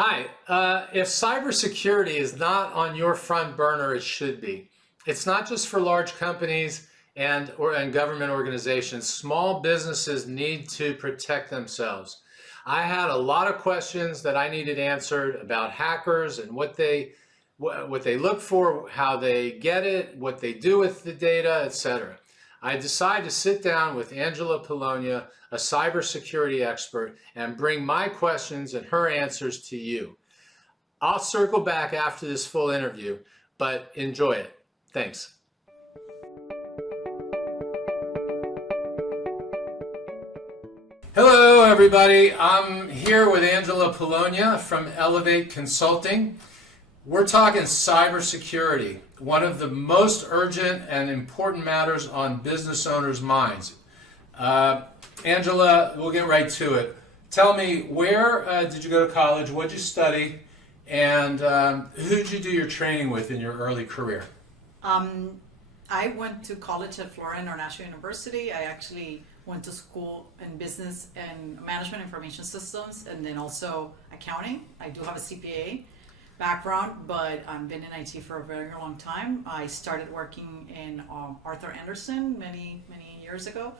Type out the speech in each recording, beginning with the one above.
Hi, if cybersecurity is not on your front burner, it should be. It's not just for large companies and government organizations. Small businesses need to protect themselves. I had a lot of questions that I needed answered about hackers and what they look for, how they get it, what they do with the data, etc. I decided to sit down with Angela Polonia, a cybersecurity expert, and bring my questions and her answers to you. I'll circle back after this full interview, but enjoy it. Thanks. Hello, everybody. I'm here with Angela Polonia from Elevate Consulting. We're talking cybersecurity, one of the most urgent and important matters on business owners' minds. Angela, we'll get right to it. Tell me, where did you go to college? What did you study? And who did you do your training with in your early career? I went to college at Florida International University. I actually went to school in business and management information systems and then also accounting. I do have a CPA background, but I've been in IT for a very long time. I started working in Arthur Andersen many years ago,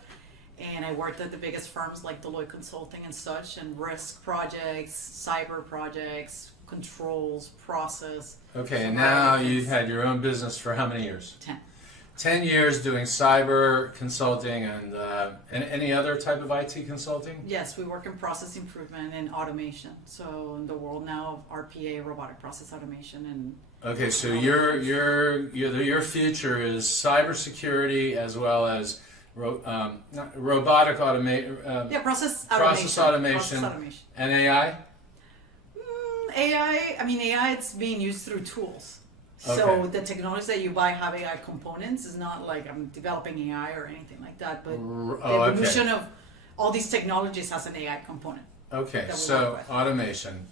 and I worked at the biggest firms like Deloitte Consulting and such, and risk projects, cyber projects, controls, process. Okay, and now you've had your own business for how many years? 10. 10 years doing cyber consulting and any other type of IT consulting? Yes, we work in process improvement and automation. So in the world now of RPA, robotic process automation, and okay, so your future is cybersecurity as well as robotic automation. process Process automation and AI. AI, it's being used through tools. So Okay. the technologies that you buy have AI components. It's not like I'm developing AI or anything like that, but the evolution of all these technologies has an AI component. Okay, that we so work with. automation.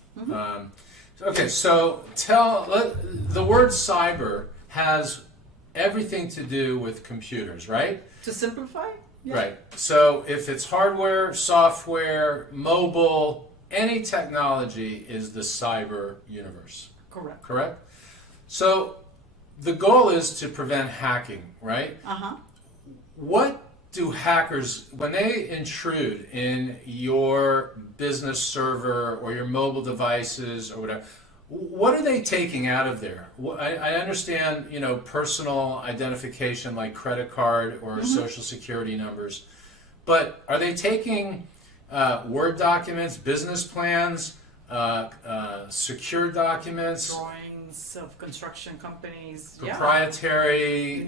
Okay, so the word cyber has everything to do with computers, right? To simplify? Yeah. Right. So if it's hardware, software, mobile, any technology is the cyber universe. Correct. Correct? So the goal is to prevent hacking, right? Uh-huh. What do hackers, when they intrude in your business server or your mobile devices or whatever, what are they taking out of there? I understand, personal identification like credit card or social security numbers, but are they taking Word documents, business plans, secure documents, Drawings of construction companies, proprietary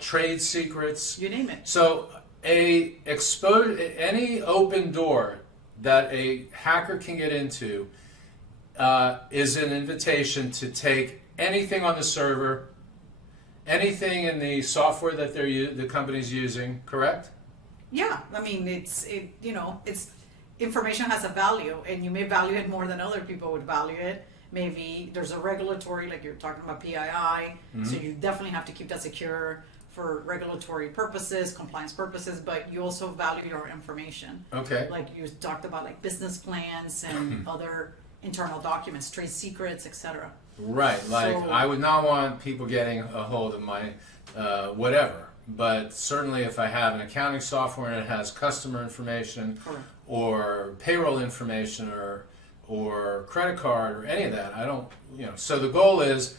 trade secrets? You name it. So any open door that a hacker can get into is an invitation to take anything on the server, anything in the software that the company's using, correct? Yeah, I mean, it's information has a value, and you may value it more than other people would value it. Maybe there's a regulatory, like you're talking about PII, so you definitely have to keep that secure for regulatory purposes, compliance purposes, but you also value your information. Okay. Like you talked about, like business plans and other internal documents, trade secrets, etc. Right, like So- I would not want people getting a hold of my whatever, but certainly if I have an accounting software and it has customer information Correct. or payroll information or credit card or any of that, I don't, so the goal is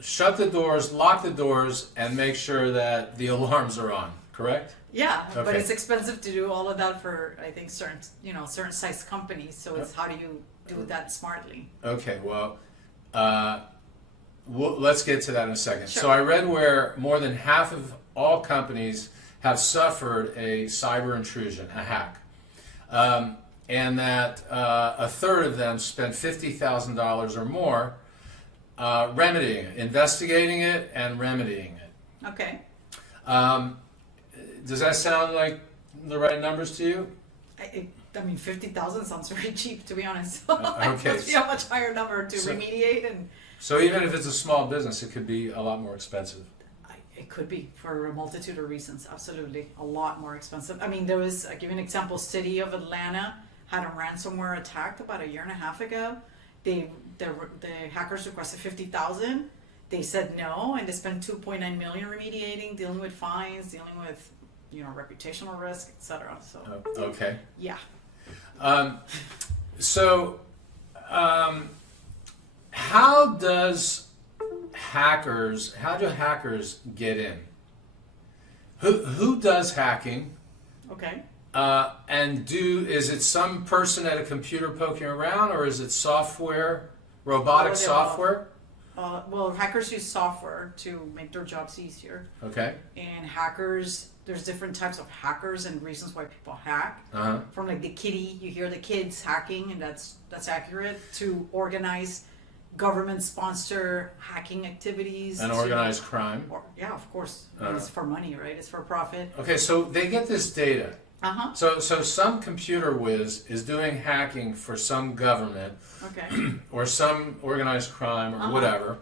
shut the doors, lock the doors, and make sure that the alarms are on, correct? Yeah, but Okay. it's expensive to do all of that for, I think, certain size companies. So it's how do you do that smartly? Okay, well, let's get to that in a second. Sure. So I read where more than half of all companies have suffered a cyber intrusion, a hack, and that a third of them spent $50,000 or more remedying it, investigating it, and remedying it. Okay. Does that sound like the right numbers to you? I mean, 50,000 sounds very cheap, to be honest. Okay. It must be a much higher number to remediate, and So even if it's a small business, it could be a lot more expensive. it could be for a multitude of reasons. Absolutely, a lot more expensive. I mean, I'll give you an example. City of Atlanta had a ransomware attack about a year and a half ago, the hackers requested 50,000. They said no, and they spent 2.9 million remediating, dealing with fines, dealing with reputational risk, etc. So Okay. yeah. So, how do hackers get in? Who does hacking? Okay. And is it some person at a computer poking around, or is it software, robotic software? Well, hackers use software to make their jobs easier. Okay. And hackers, there's different types of hackers and reasons why people hack. Uh-huh. From like the kitty, you hear the kids hacking, and that's accurate, to organized government-sponsored hacking activities. And organized crime. Yeah, of course. It's for money, right? It's for profit. Okay, so they get this data. Uh-huh. So some computer whiz is doing hacking for some government, Okay. or some organized crime, or Uh-huh. whatever,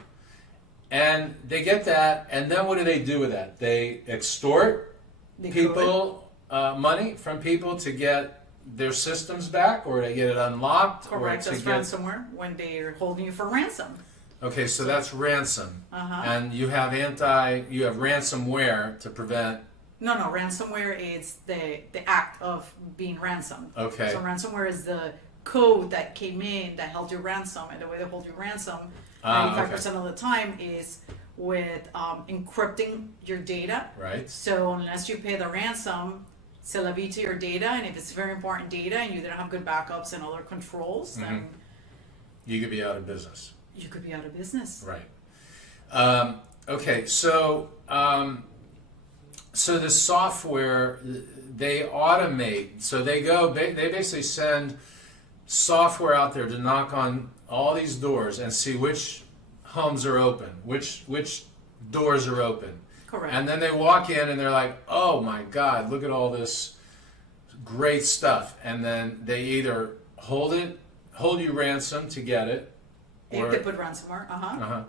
and they get that, and then what do they do with that? They extort people money from people to get their systems back, or they get it unlocked. Correct. Or That's to get... ransomware, when they're holding you for ransom. Okay, so that's ransom, Uh-huh. and you have ransomware to prevent. No, ransomware is the act of being ransomed. Okay. So ransomware is the code that came in that held you ransom, and the way they hold you ransom 95% of the time is with encrypting your data. Right. So unless you pay the ransom, c'est la vie to your data, and if it's very important data and you didn't have good backups and other controls, then You could be out of business. you could be out of business. Right. Okay, so the software, they automate. So they basically send software out there to knock on all these doors and see which homes are open, which doors are open. Correct. And then they walk in and they're like, oh my God, look at all this great stuff. And then they either hold you ransom to get it. Or they put ransomware. Uh-huh.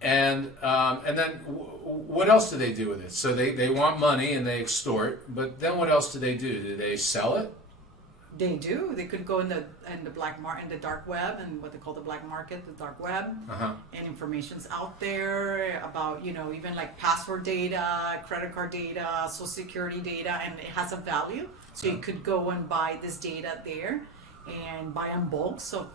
And then what else do they do with it? So they want money and they extort, but then what else do they do? Do they sell it? They do. They could go in the dark web, and what they call the black market, the dark web, and information's out there about even like password data, credit card data, social security data, and it has a value. So you could go and buy this data there, and buy in bulk. So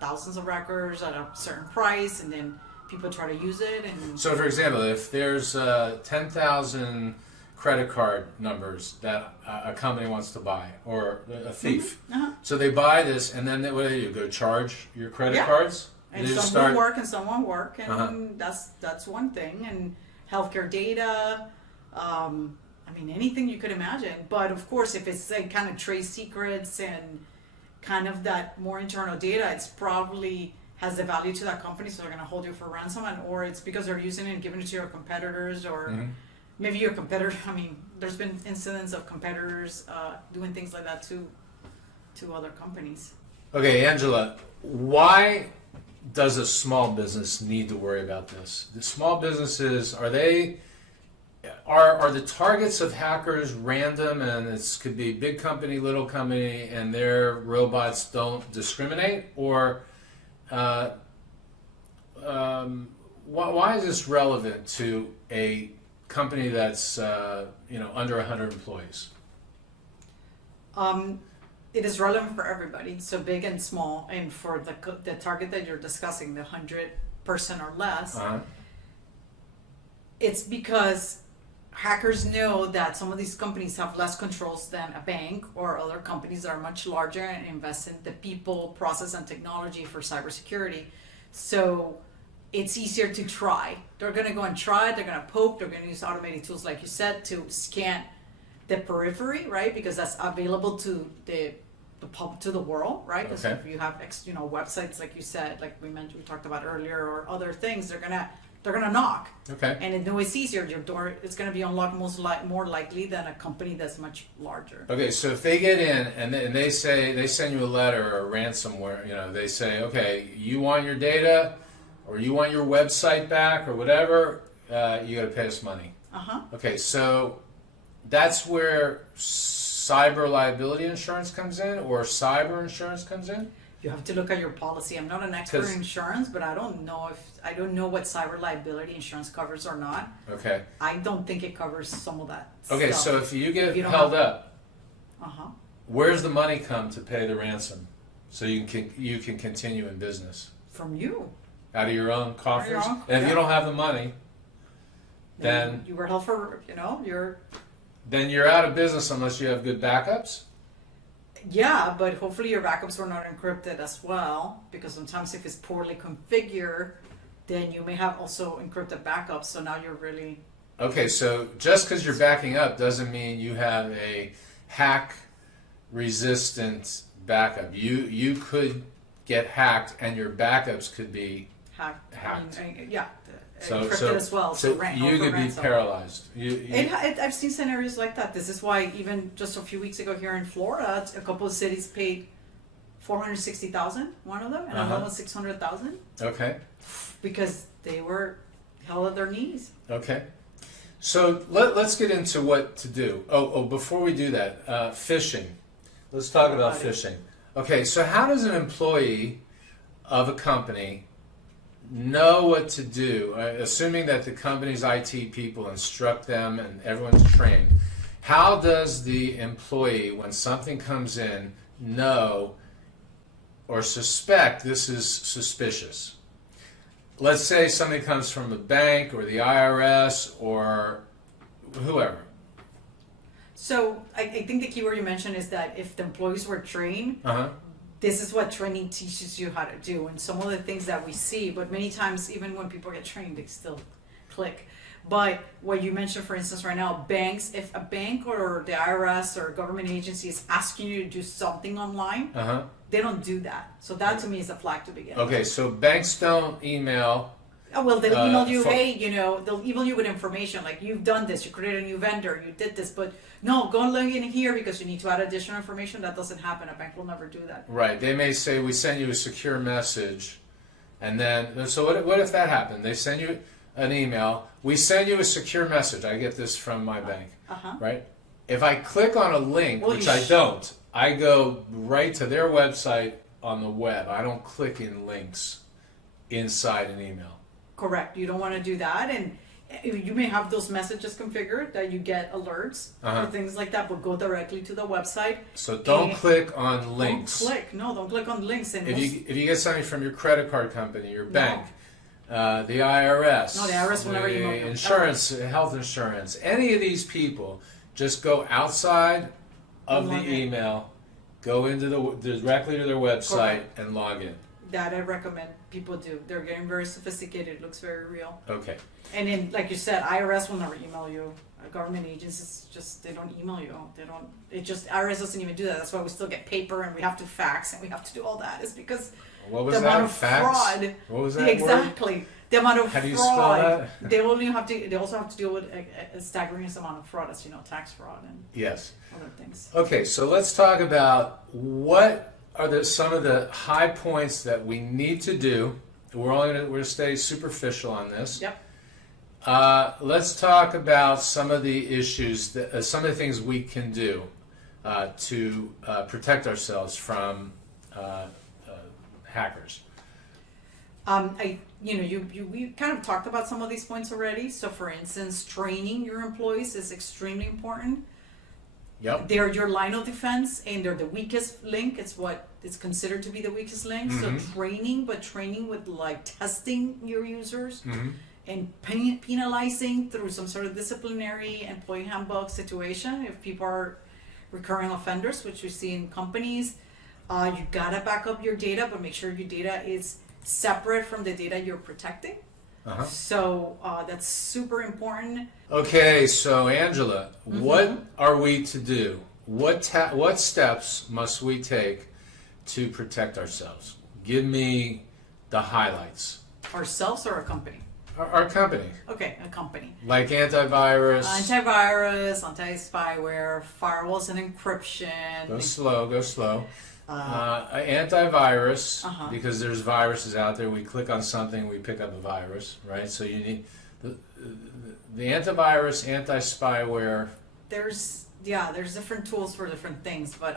thousands of records at a certain price, and then people try to use it. And so, for example, if there's 10,000 credit card numbers that a company wants to buy, or a thief, so they buy this, and then what do? Go charge your credit cards? And some will work and some won't work, and that's one thing. And healthcare data, anything you could imagine. But of course, if it's like kind of trade secrets and kind of that more internal data, it's probably has the value to that company, so they're going to hold you for ransom, or it's because they're using it and giving it to your competitors, or maybe your competitor. There's been incidents of competitors doing things like that to other companies. Okay, Angela, why does a small business need to worry about this? The small businesses, are the targets of hackers random, and it could be big company, little company, and their robots don't discriminate? Or why is this relevant to a company that's under 100 employees? It is relevant for everybody, so big and small, and for the target that you're discussing, the 100% or less. It's because hackers know that some of these companies have less controls than a bank or other companies that are much larger and invest in the people, process, and technology for cybersecurity. So it's easier to try. They're going to go and try. They're going to poke. They're going to use automated tools, like you said, to scan the periphery, right? Because that's available to the world, right? Because if you have websites, like you said, like we talked about earlier, or other things, they're gonna knock. Okay. And it's easier. Your door is gonna be unlocked more likely than a company that's much larger. Okay, so if they get in and they send you a letter or ransomware, they say, okay, you want your data or you want your website back or whatever, you got to pay us money. Okay, so that's where cyber liability insurance comes in, or cyber insurance comes in? You have to look at your policy. I'm not an expert 'Cause- in insurance, but I don't know what cyber liability insurance covers or not. Okay. I don't think it covers some of that Okay, stuff. so if you get If you don't held have- up, Uh-huh. where's the money come to pay the ransom so you can continue in business? From you. Out of your own coffers? own, And if you yeah. don't have the money, then You were held for, you're out of business unless you have good backups? Yeah, but hopefully your backups were not encrypted as well, because sometimes if it's poorly configured, then you may have also encrypted backups, so now you're really... Okay, so just because you're backing up doesn't mean you have a hack resistant backup. You could get hacked and your backups could be Hacked. Hacked. Encrypted as well. So ran- you for could be ransom. paralyzed. I've seen scenarios like that. This is why even just a few weeks ago here in Florida, a couple of cities paid $460,000, one of them, and another one $600,000, Okay. because they were held at their knees. Okay. So let's get into what to do. Oh, before we do that, phishing. Let's talk about Right. phishing. Okay, so how does an employee of a company know what to do, assuming that the company's IT people instruct them and everyone's trained? How does the employee, when something comes in, know or suspect this is suspicious? Let's say something comes from a bank or the IRS or whoever. So I think the keyword you mentioned is that if the employees were trained, this is what training teaches you how to do, and some of the things that we see, but many times even when people get trained, they still click. But what you mentioned, for instance, right now, banks, if a bank or the IRS or a government agency is asking you to do something online, they don't do that. So that to me is a flag to begin. Okay, so banks don't email. Oh, well, they'll email you, for- hey, they'll email you with information like you've done this, you created a new vendor, you did this, but no, go and log in here because you need to add additional information. That doesn't happen. A bank will never do that. Right, they may say, we send you a secure message, and then, so what if that happened? They send you an email, we send you a secure message. I get this from my bank, right? If I click on a link, Well, which you I don't, I go right to their website on the web. I don't click in links inside an email. Correct. You don't want to do that, and you may have those messages configured that you get alerts or things like that, but go directly to the website. So don't And click on links. Don't click on links. And If you get something from your credit card company, your bank, the IRS, No, the IRS will never the email you. insurance, health insurance, any of these people, just go outside of the Log in. email, go into directly to their website and log in. that I recommend people do. They're getting very sophisticated. It looks very real. Okay. And then, like you said, IRS will never email you. Government agencies they don't email you. IRS doesn't even do that. That's why we still get paper and we have to fax and we have to do all that. It's because What was the that? amount of Fax? fraud. What was that word? Exactly. The amount of How do you fraud. spell that? They also have to deal with a staggering amount of fraud, as you know, tax fraud and Yes. other things. Okay, so let's talk about what are some of the high points that we need to do. We're going to stay superficial on this. Yep. Let's talk about some of the issues, some of the things we can do to protect ourselves from hackers. We kind of talked about some of these points already. So, for instance, training your employees is extremely important. Yep. They're your line of defense, and they're the weakest link. It's what is considered to be the weakest link. So, training with like testing your users. And penalizing through some sort of disciplinary employee handbook situation if people are recurring offenders, which we see in companies. You gotta back up your data, but make sure your data is separate from the data you're protecting. So that's super important. Okay, so Angela, what are we to do? What steps must we take to protect ourselves? Give me the highlights. Ourselves or a company? Our company. Okay, a company. Like antivirus. Antivirus, anti-spyware, firewalls and encryption. Go slow. Antivirus, because there's viruses out there. We click on something, we pick up a virus, right? So you need the antivirus, anti-spyware. There's different tools for different things, but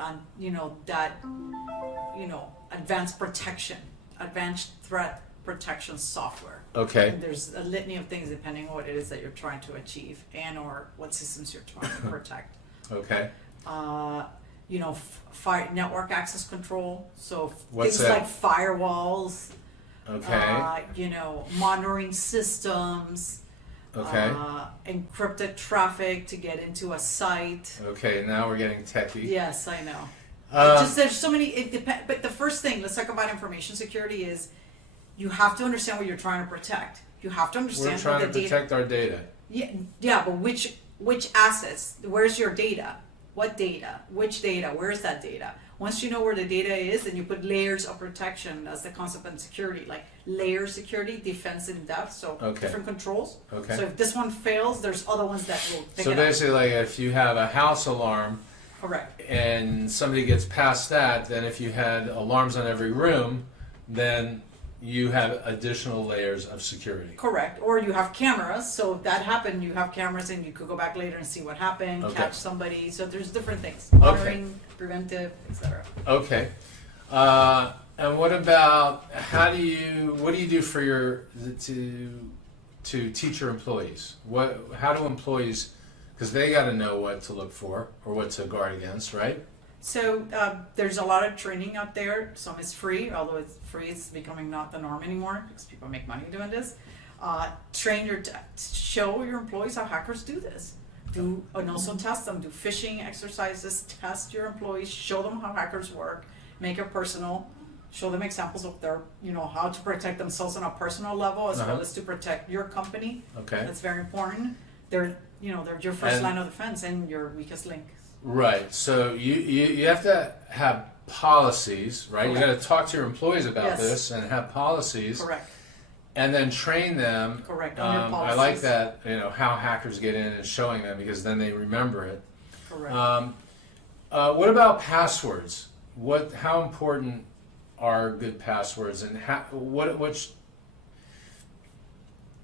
advanced protection, advanced threat protection software. Okay. And there's a litany of things depending on what it is that you're trying to achieve and or what systems you're trying to protect. Okay. You know, network access control. So What's things that? like firewalls. Okay. You know, monitoring systems. Okay. Encrypted traffic to get into a site. Okay. Now we're getting techie. Yes, I know. It's just there's so many. But the first thing, let's talk about information security. Is you have to understand what you're trying to protect. You have to understand We're trying to what the data. protect our data. Yeah, but which assets? Where's your data? What data? Which data? Where's that data? Once you know where the data is, then you put layers of protection. That's the concept in security, like layer security, defense in depth. So different controls. Okay. So if this one fails, there's other ones that will pick So it up. basically, like if you have a house alarm Correct. and somebody gets past that, then if you had alarms on every room, then you have additional layers of security. Correct. Or you have cameras. So if that happened, you have cameras and you could go back later and see what happened, Okay. catch somebody. So there's different things. Monitoring, preventive, etc. Okay. And what about what do you do for to teach your employees? How do employees, because they got to know what to look for or what to guard against, right? So there's a lot of training out there. Some is free, although it's free, it's becoming not the norm anymore because people make money doing this. Show your employees how hackers do this. And also test them. Do phishing exercises. Test your employees. Show them how hackers work. Make it personal. Show them examples of how to protect themselves on a personal level as well as to protect your company. Okay. That's very important. They're your first line of defense and your weakest link. Right. So you have to have policies, right? Correct. You got to talk to your employees about Yes. this and have policies. Correct. And then train them. Correct. On your I policies. like that, how hackers get in and showing them because then they remember it. Correct. What about passwords? How important are good passwords and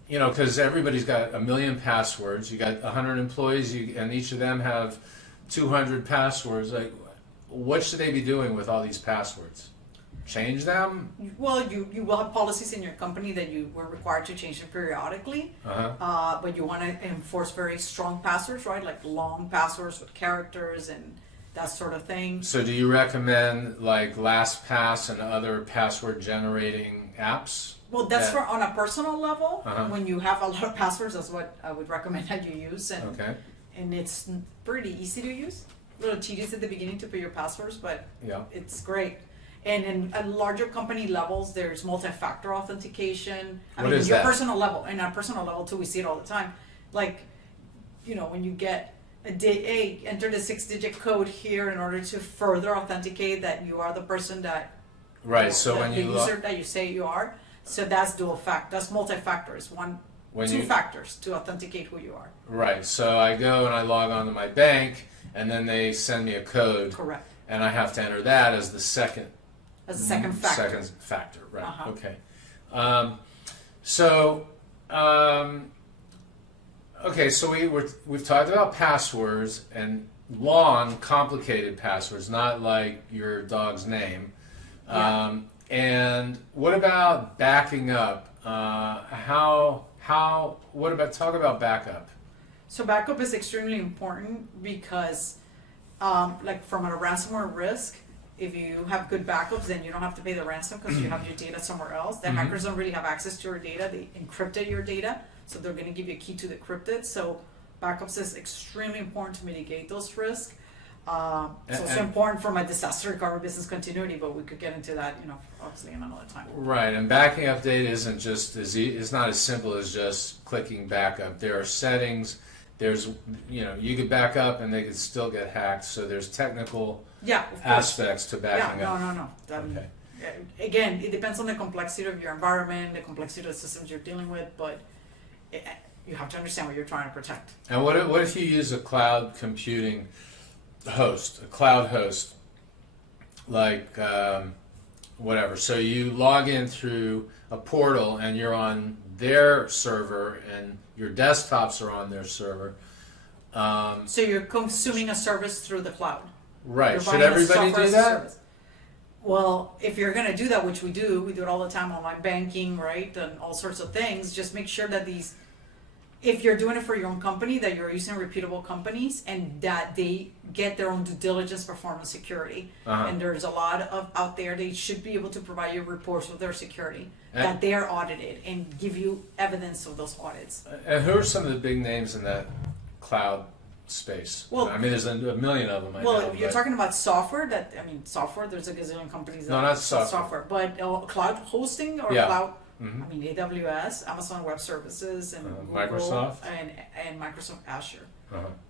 because everybody's got a million passwords. You got 100 employees, and each of them have 200 passwords. Like, what should they be doing with all these passwords? Change them? Well, you will have policies in your company that you were required to change them periodically, but you want to enforce very strong passwords, right? Like long passwords with characters and that sort of thing. So do you recommend like LastPass and other password generating apps? Well, that's for on a personal level. Uh-huh. When you have a lot of passwords, that's what I would recommend that you use. Okay. And it's pretty easy to use. A little tedious at the beginning to put your passwords, but Yeah. it's great. And in at larger company levels, there's multi-factor authentication. What is that? Personal level, and on personal level too, we see it all the time. Like, when you get enter the 6-digit code here in order to further authenticate that you are the person that Right. So when the you user that you say you are. So that's that's multi-factor. It's two factors to authenticate who you are. Right. So I go and I log on to my bank, and then they send me a code. Correct. And I have to enter that as the second. As a second factor. Second factor. Right. Uh-huh. Okay. So we've talked about passwords and long, complicated passwords, not like your dog's name. Yeah. And what about backing up? Talk about backup. So backup is extremely important because, like from a ransomware risk, if you have good backups, then you don't have to pay the ransom because you have your data somewhere else. The hackers don't really have access to your data. They encrypted your data, so they're going to give you a key to the encrypted. So backups is extremely important to mitigate those risks. It's also important from a disaster recovery business continuity, but we could get into that, obviously in another time. Right, and backing up data isn't just it's not as simple as just clicking backup. There are settings. There's, you could back up and they could still get hacked. So there's technical aspects to backing up. No. Okay. Again, it depends on the complexity of your environment, the complexity of the systems you're dealing with, but you have to understand what you're trying to protect. And what if you use a cloud computing host, a cloud host, like whatever. So you log in through a portal and you're on their server and your desktops are on their server. So you're consuming a service through the cloud. Right. You're Should buying a everybody software do as a that? service. Well, if you're gonna do that, which we do it all the time, online banking, right, and all sorts of things, just make sure that if you're doing it for your own company, that you're using reputable companies and that they get their own due diligence performance security. And there's a lot of out there, they should be able to provide you reports of their security, that they are audited and give you evidence of those audits. And who are some of the big names in that cloud space? Well, I mean, there's a million of them. I know, if you're talking about software, software, there's a gazillion companies that No, not software. but cloud hosting or Yeah. cloud, Mhm. I mean, AWS, Amazon Web Services, and Google, Microsoft? and Microsoft Azure,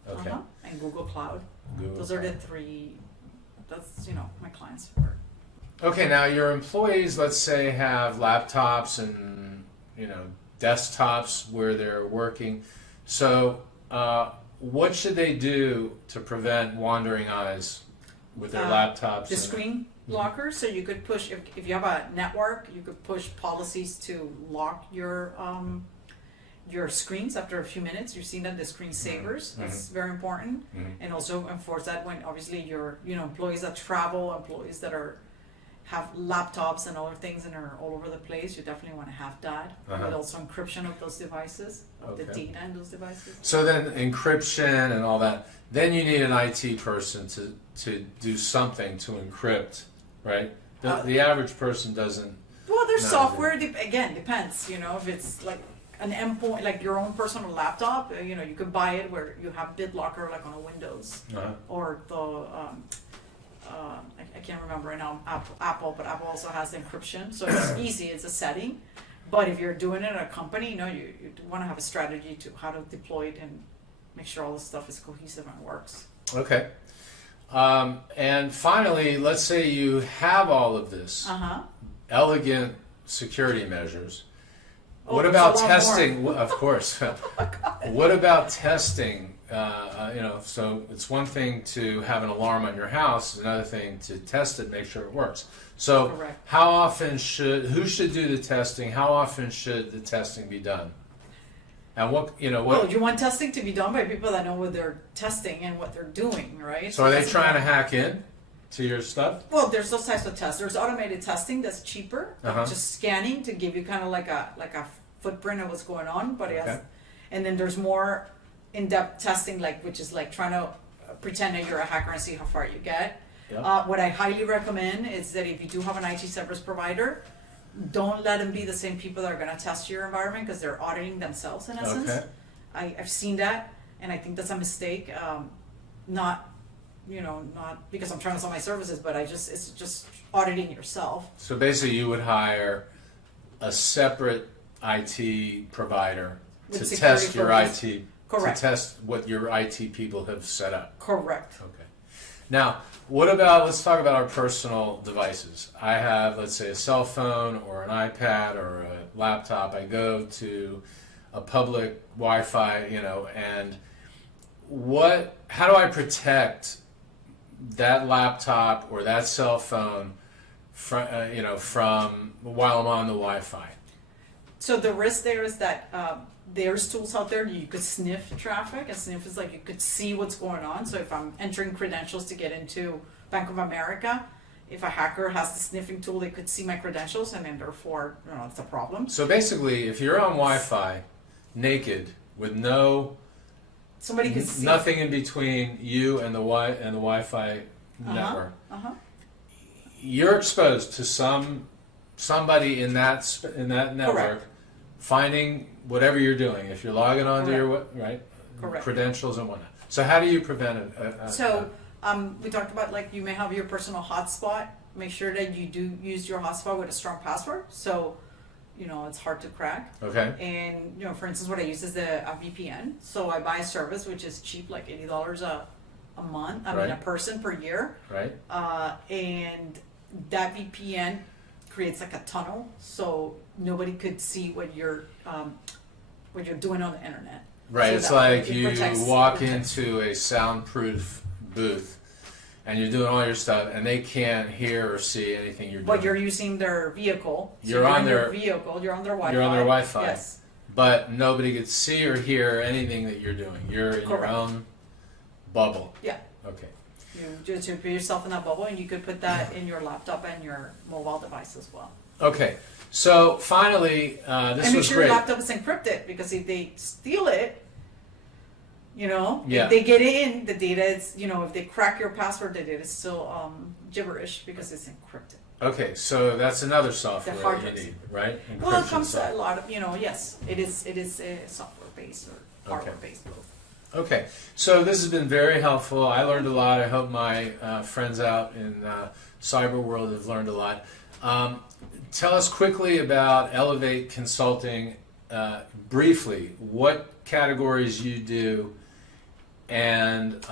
Okay. and Google Cloud. Google Those are the Cloud. three. That's my clients work. Okay, now your employees, let's say, have laptops and desktops where they're working. So, what should they do to prevent wandering eyes with their laptops? The screen blockers, so you could push if you have a network, you could push policies to lock your screens after a few minutes. You've seen that, the screen savers. That's very important. And also enforce that when obviously your employees that travel, employees that have laptops and other things and are all over the place, you definitely want to have that. With also encryption of those devices, of the data in those devices. So then encryption and all that. Then you need an IT person to do something to encrypt, right? The average person doesn't. Well, there's No, software. Again, depends. If it's like an endpoint, like your own personal laptop, you could buy it where you have BitLocker, like on a Windows, or the I can't remember right now, Apple, but Apple also has encryption, so it's easy. It's a setting. But if you're doing it at a company, you want to have a strategy to how to deploy it and make sure all the stuff is cohesive and works. Okay. And finally, let's say you have all of this elegant security measures. What about testing? Of course. What about testing? So it's one thing to have an alarm on your house, it's another thing to test it, make sure it works. So Correct. who should do the testing? How often should the testing be done? And what? Well, you want testing to be done by people that know what they're testing and what they're doing, right? So are they trying to hack in to your stuff? Well, there's those types of tests. There's automated testing that's cheaper, just scanning to give you kind of like a footprint of what's going on. But and then there's more in-depth testing, which is like trying to pretend that you're a hacker and see how far you get. Yep. What I highly recommend is that if you do have an IT service provider, don't let them be the same people that are going to test your environment, because they're auditing themselves in essence. Okay. I've seen that, and I think that's a mistake. Not because I'm trying to sell my services, but it's just auditing yourself. So basically, you would hire a separate IT provider With to security test your focus. IT, Correct. to test what your IT people have set up. Correct. Okay. Now, let's talk about our personal devices. I have, let's say, a cell phone or an iPad or a laptop. I go to a public Wi-Fi, and how do I protect that laptop or that cell phone from while I'm on the Wi-Fi? So the risk there is that there's tools out there you could sniff traffic, and sniff is like you could see what's going on. So if I'm entering credentials to get into Bank of America, if a hacker has the sniffing tool, they could see my credentials, and then therefore, it's a problem. So basically, if you're on Wi-Fi, naked, with Somebody could see nothing in between you and the Wi-Fi network, you're exposed to somebody in that network. Correct. Finding whatever you're doing, if you're logging onto your Correct. credentials and whatnot. So how do you prevent it? We talked about you may have your personal hotspot. Make sure that you do use your hotspot with a strong password, so it's hard to crack. Okay. And for instance, what I use is a VPN. So I buy a service which is cheap, like $80 a month. I mean a person per year. Right. And that VPN creates like a tunnel, so nobody could see what you're doing on the internet. Right. So it's that like it you protects- walk into a soundproof booth and you're doing all your stuff, and they can't hear or see anything you're doing. But you're using their vehicle. So You're on their vehicle. You're on their Wi-Fi. You're on their Wi-Fi. Yes. But nobody could see or hear anything that you're doing. You're in your Correct. own bubble. Yeah. Okay. You just put yourself in that bubble, and you could put that in your laptop and your mobile device as well. Okay, so finally, this And make was sure great. your laptop is encrypted, because if they steal it, Yeah. if they get in, the data is, if they crack your password, the data is still gibberish because it's encrypted. Okay, so that's another software The hard you drives. need, right? Well, it Encryption comes to software. a lot of, yes, it is software based or hardware based both. Okay, so this has been very helpful. I learned a lot. I hope my friends out in cyber world have learned a lot. Tell us quickly about Elevate Consulting, briefly, what categories you do, and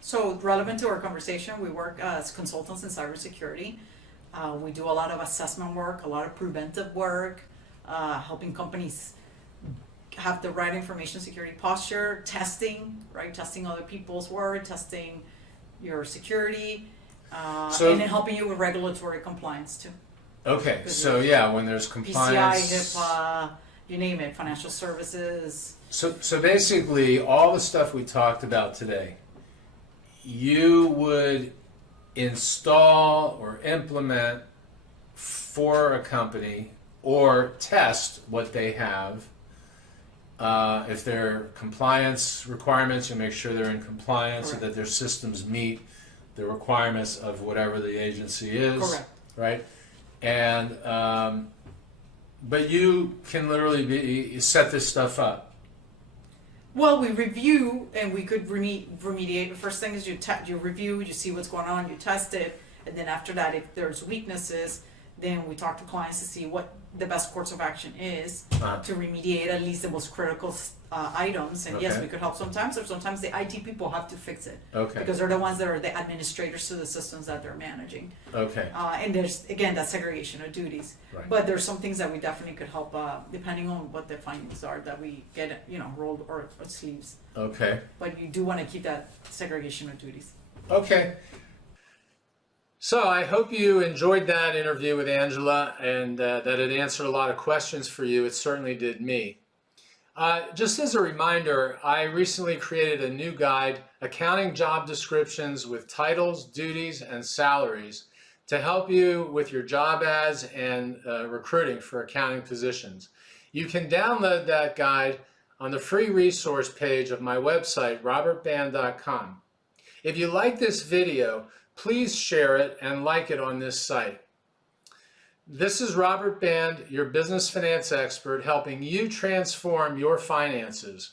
So relevant to our conversation, we work as consultants in cybersecurity. We do a lot of assessment work, a lot of preventive work, helping companies have the right information security posture, testing, right? Testing other people's work, testing your security, So- and then helping you with regulatory compliance too. okay, so yeah, when there's compliance. PCI, HIPAA, you name it, financial services. So basically, all the stuff we talked about today, you would install or implement for a company or test what they have. If there are compliance requirements, you make sure they're in compliance so Correct. that their systems meet the requirements of whatever the agency is. Correct. Right? And but you can literally set this stuff up. Well, we review and we could remediate. The first thing is you review, you see what's going on, you test it, and then after that, if there's weaknesses, then we talk to clients to see what the best course of action is to remediate at least the most critical items. And yes, Okay. we could help sometimes, or sometimes the IT people have to fix it Okay. because they're the ones that are the administrators to the systems that they're managing. Okay. And there's, again, that segregation of duties. Right. But there's some things that we definitely could help, depending on what the findings are, that we get, rolled or sleeves. Okay. But you do want to keep that segregation of duties. Okay. So I hope you enjoyed that interview with Angela and that it answered a lot of questions for you. It certainly did me. Just as a reminder, I recently created a new guide, Accounting Job Descriptions with Titles, Duties, and Salaries, to help you with your job ads and recruiting for accounting positions. You can download that guide on the free resource page of my website, robertband.com. If you like this video, please share it and like it on this site. This is Robert Band, your business finance expert, helping you transform your finances.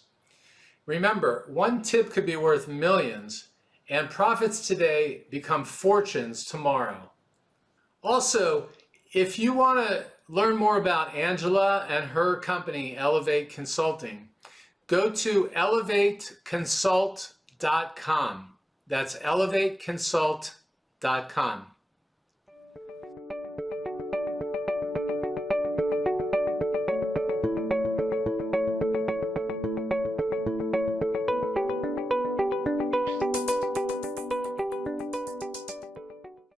Remember, one tip could be worth millions, and profits today become fortunes tomorrow. Also, if you want to learn more about Angela and her company, Elevate Consulting, go to elevateconsult.com. That's elevateconsult.com.